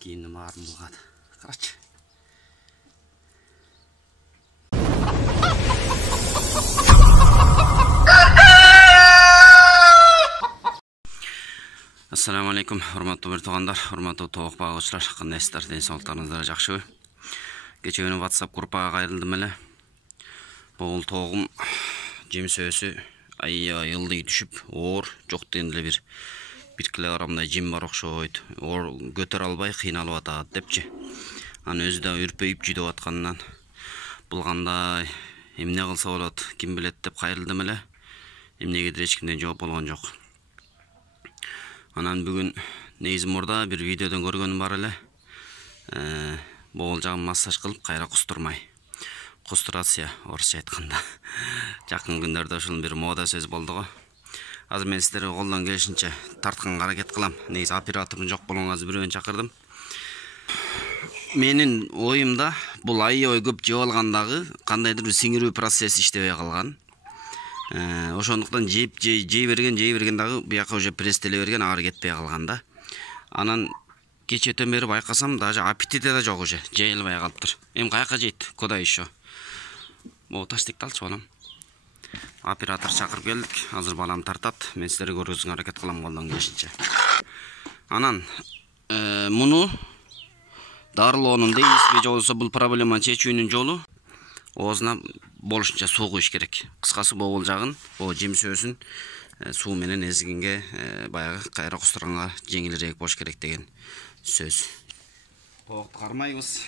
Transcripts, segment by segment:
Kiyimim ağrım bulgadı. Kaç. Assalamu alaikum, hurmatly bir tuğanlar, hurmatly toğuk bağışlar, qandaysızlar, densoqlarınızlar жақсы. Geçen günü WhatsApp grupaga qayrıldım ele. Boğul toğum jemis ösü ayıldı düşüp, жоқ dendile bir kilogramday jim var okşoydu. Götür albay qiynalıp atat depçi. Ana özü de ürpeyip jüdüp atkandan bulganda emne kılsa bolat, kim bilet dep qayrıldım ele. Emnegedir hiç kimden жооп болгон жок. Anan bugün neyizim orada bir videodan görgөнüm var ele. Boğulcağın massaj kılıp kayra kusturmay. Kusturasiya orusça aytkanda. Жақын күндөрдө ушул bir moda söz болду. Азыр мен сиздерге колдон келишинче тартканга аракет кылам. Негизи оператордун жок болгонун азыр бирөөнү чакырдым. Менин оюмда бул аябай көп жеп алгандагы кандайдыр бир сиңирүү процесси иштебей калган. Ошондуктан жей берген дагы бияка уже пресстеле берген, ары кетпей калган да. Анан кечетен бери байкасам, даже аппетити да жок уже, жей албай калыптыр. Эми каяка жейт, куда еще? Могу таштикти алчу балам. Оператор чакырып келдик, азыр балам тартат, мен сиздерге көргөзүүгө аракет кылам колдон келишинче. Анан муну дарылоонун дейбизби, же болбосо бул проблема чечүүнүн жолу оозуна болушунча суу куюш керек. Кыскасы боğulcağın, o жемис өсүн суу менен эзигинге баягы кайра кустурганга жеңилирээк болуш керек деген сөз. Тоокты кармайбыз.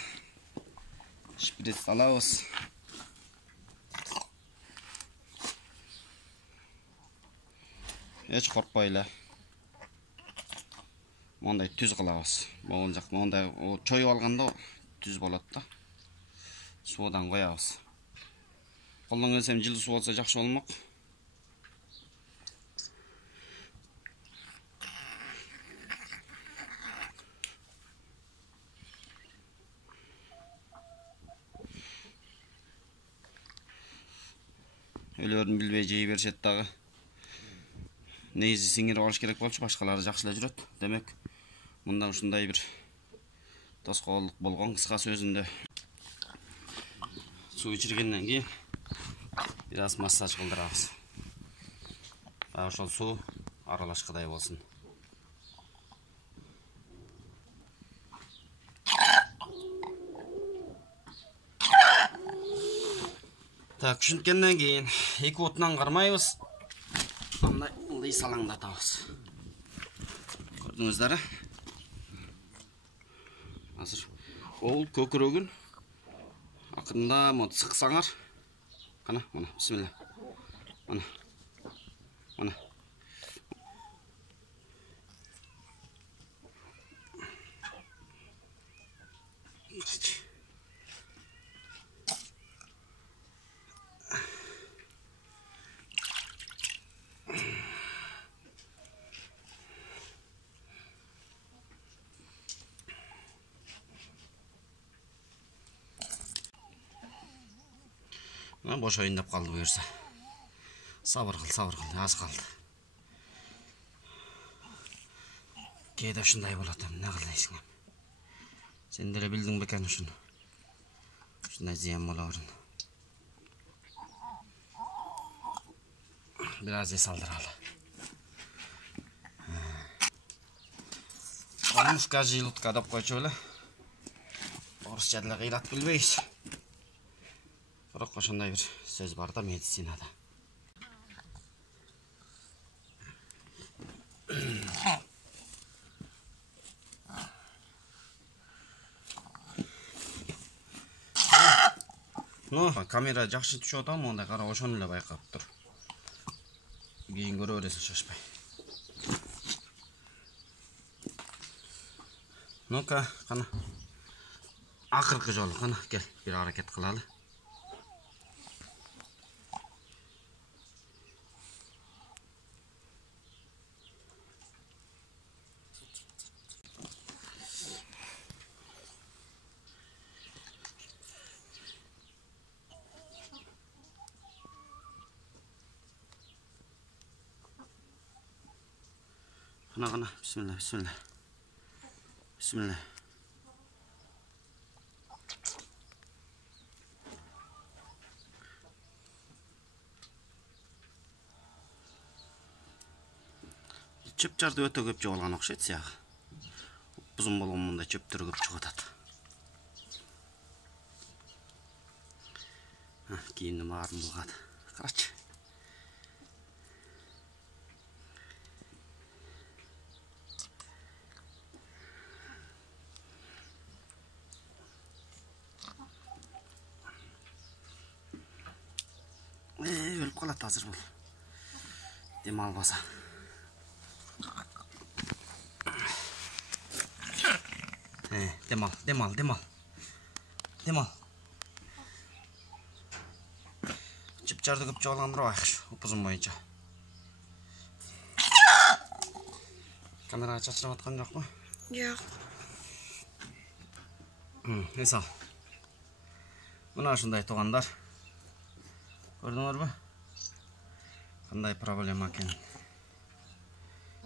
Шприц алабыз. Эч коркпой эле. Мондай түз кылабыз. Боğulcak мондай чоюп алганда түз болот да. Суудан коябыз. Колдон келсем жылы суу болсо жакшы болмок. Өлөрүн билбей жей беришет дагы. Негизи сиңирип алыш керек болчу, башкалары жакшы эле жүрөт. Демек, мындан ушундай бир тоскоолдук болгон, кыска сөзүндө. Суу ичиргенден кийин biraz massaj kıldırabыз. Ошол суу аралашкыдай болсун. Так, түшүнткенден кийин эки отунан кармайбыз. Мындай салаңдатабыз. Көрдүңүздөр? Азыр ол көкүрөгүн акырында мот сыксаңар. Kana, mana, bismillah. Mana. Boş oyundap kaldı buyursa. Sabır kıl, az kaldı. Keyde şunday bolatam, ne kılaysın hem. Sen de bildin beken şunu. Şunday ziyan bolavurun. Biraz es aldıralım. Olmuş yılıtka dap koyucu öyle. Orusçadla kıylat bilbeyiz. Bırak ошондой bir söz var da medisinada. Kamera жакшы түшүп атам, мондай кара ошону эле байкап тур. Кийин көрө бересиң шашпай. Ну-ка, кана. Акыркы жолу, кана, кел, bir аракет кылалы. Kana, bismillah. чөп жарды өтө көп жоголган окшойт сыягы. Узун болгондо чөптөр көп чыгып атат. Кийимдин баарын булгат. Карачы. Өлүп калат азыр бул. Дем албаса. Дем ал. Чып жарды көп жоголган байкуш, упузун боюнча. Камерага чачырап аткан жокпу? Жок. Эс ал. Мына ушундай туугандар. Көрдүңөрбү? Кандай проблема экен.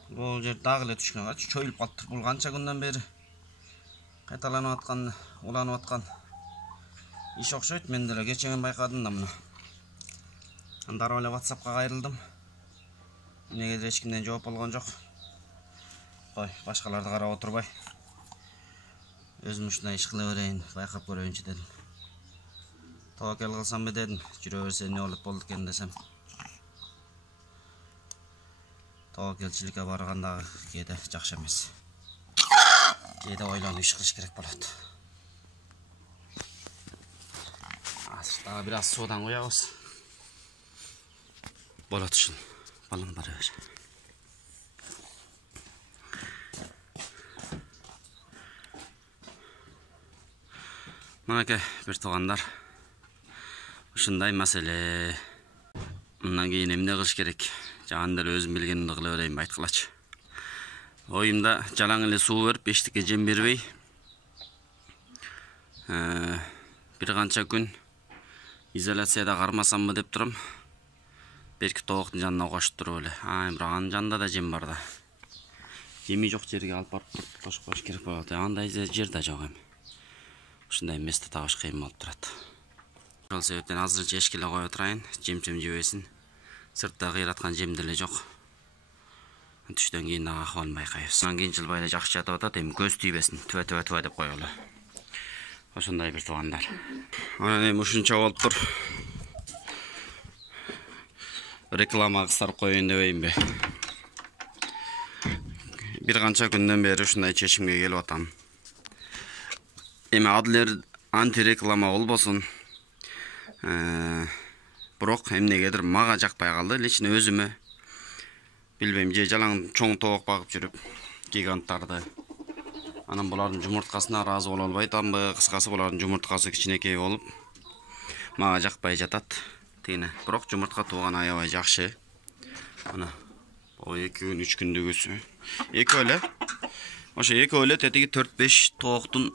Бул жер дагы эле түшкөн. Чоюлуп калыптыр. Бул канча күндөн бери кайталанып аткан, уланып аткан иш окшойт. Мен деле кечен байкадым да муну. Дароо эле WhatsAppка кайрылдым. Эмнегедир эч кимден жооп болгон жок. Кой, башкаларды карап отурбай. Өзүм ушундай иш кыла берейин, байкап көрөйүнчү дедим. Тавакел кылсамбы дедим, жүрө берсе эмне болду экен десем. Тавакелчиликке барганда кээде жакшы эмес. Кээде ойлонуп иш кылыш керек болот. Азыр дагы бир аз суудан куябыз. Болот ушул. Балым бара бер. Мынакей бир туугандар. Ушундай маселе. Мындан кийин эмне кылыш керек? Жаган деле өзүм билгенимди кыла берейин айткылачы. Оюмда жалаң эле суу берип, эчтикке жем бербей. Бир канча күн изоляцияда кармасамбы деп турам. Берки тооктун жанына кошуп туруп эле. Бирок анын жанында да жем бар да. Жеми жок жерге алып барып кошуп коюш керек болот. Андай жер да жок эми. Ушундай месте табыш кыйын болуп турат. Ошол себептен азырынча эшикке эле коюп турайын, жем-жем жебесин. Сыртта кыйраткан жем деле жок. Түштөн кийин дагы акыбалын байкайбыз. Анан кийин жылбай эле жакшы жатып атат, эми көз тийбесин, түбө деп коелу. Ошондой бир туугандар. Анан эми ушунча болуптур. Реклама кыстарып коеюн дебейинби? Бир канча күндөн бери ушундай чечимге келип атам. Эми адилер антиреклама болбосун. Бирок эмнегедир мага жакпай калды, лично өзүмө. Билбейм, же жалаң чоң тоок багып жүрүп, гиганттарды. Анан булардын жумурткасына ыраазы боло албайтамбы? Кыскасы булардын жумурткасы кичинекей болуп, мага жакпай жатат. Тигине. Бирок жумуртка тууган аябай жакшы. Ана 2 күн, 3 күндүгүсү. Экөө эле. Ошо экөө эле тетиги 4-5 тооктун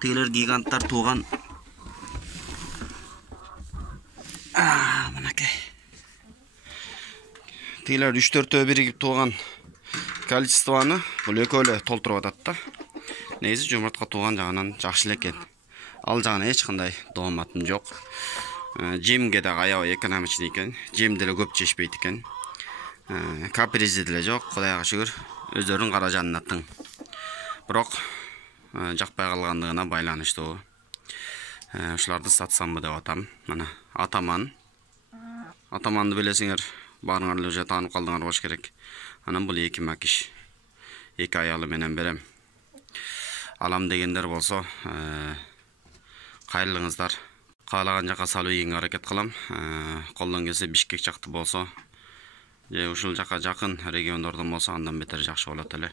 тигилер гиганттар тууган. Мынакей. Тигилер 3-4 биригип тууган количествоны бул экөө эле толтуруп атат да. Негизи жумуртка тууган жагынан жакшы эле экен. Ал жагына эч кандай дооматым жок. Жемге дагы аябай экономичный экен. Жем деле көп жешпейт экен. Капризи деле жок, Кудайга шүгүр. Өздөрүнүн каражанына тың. Бирок жакпай калгандыгына байланыштуу. Ушуларды сатсамбы деп атам. Мына Атаман. Атаманды билесиңер, баарыңар эле уже таанып калдыңар болуш керек. Анан бул 2 макиш. 2 аялы менен берем. Алам дегендер болсо, кайрылыңыздар. Каалаган жака салып ийгенге аракет кылам. Колдон келсе Бишкек жакты болсо, же ушул жака жакын региондордон болсо андан бетер жакшы болот эле.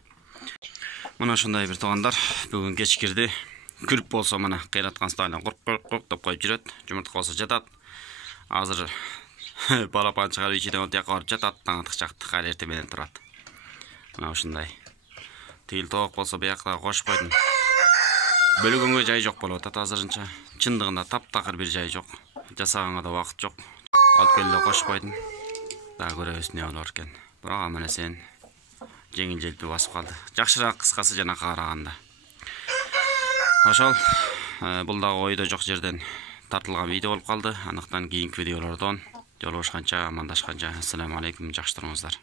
Мына ушундай бир туугандар, бүгүн кечкирди. Күрүп болсо мына кыйраткан стайна курк деп коюп жүрөт. Жумуртка болсо жатат. Азыр балапан чыгарып ичиден отуякка барып жатат, таң атыкчакты кайра эртең менен турат. Мына ушундай. Тигил тоок болсо биякта кошпойдум. Бөлгөнгө жай жок болуп атат азырынча. Чындыгында таптакыр бир жай жок. Жасаганга да убакыт жок. Алып келип кошпойдум. Дагы көрөбүз эмне болор экен. Бирок аман эсен жеңил-желпи басып калды. Жакшыраак кыскасы жанакка караганда. Ошол бул дагы ойдо жок жерден тартылган видео болуп калды. Анықтан кийинки видеолордон жолугушканча, амандашканча, ассаламу алейкум, жакшы туруңуздар.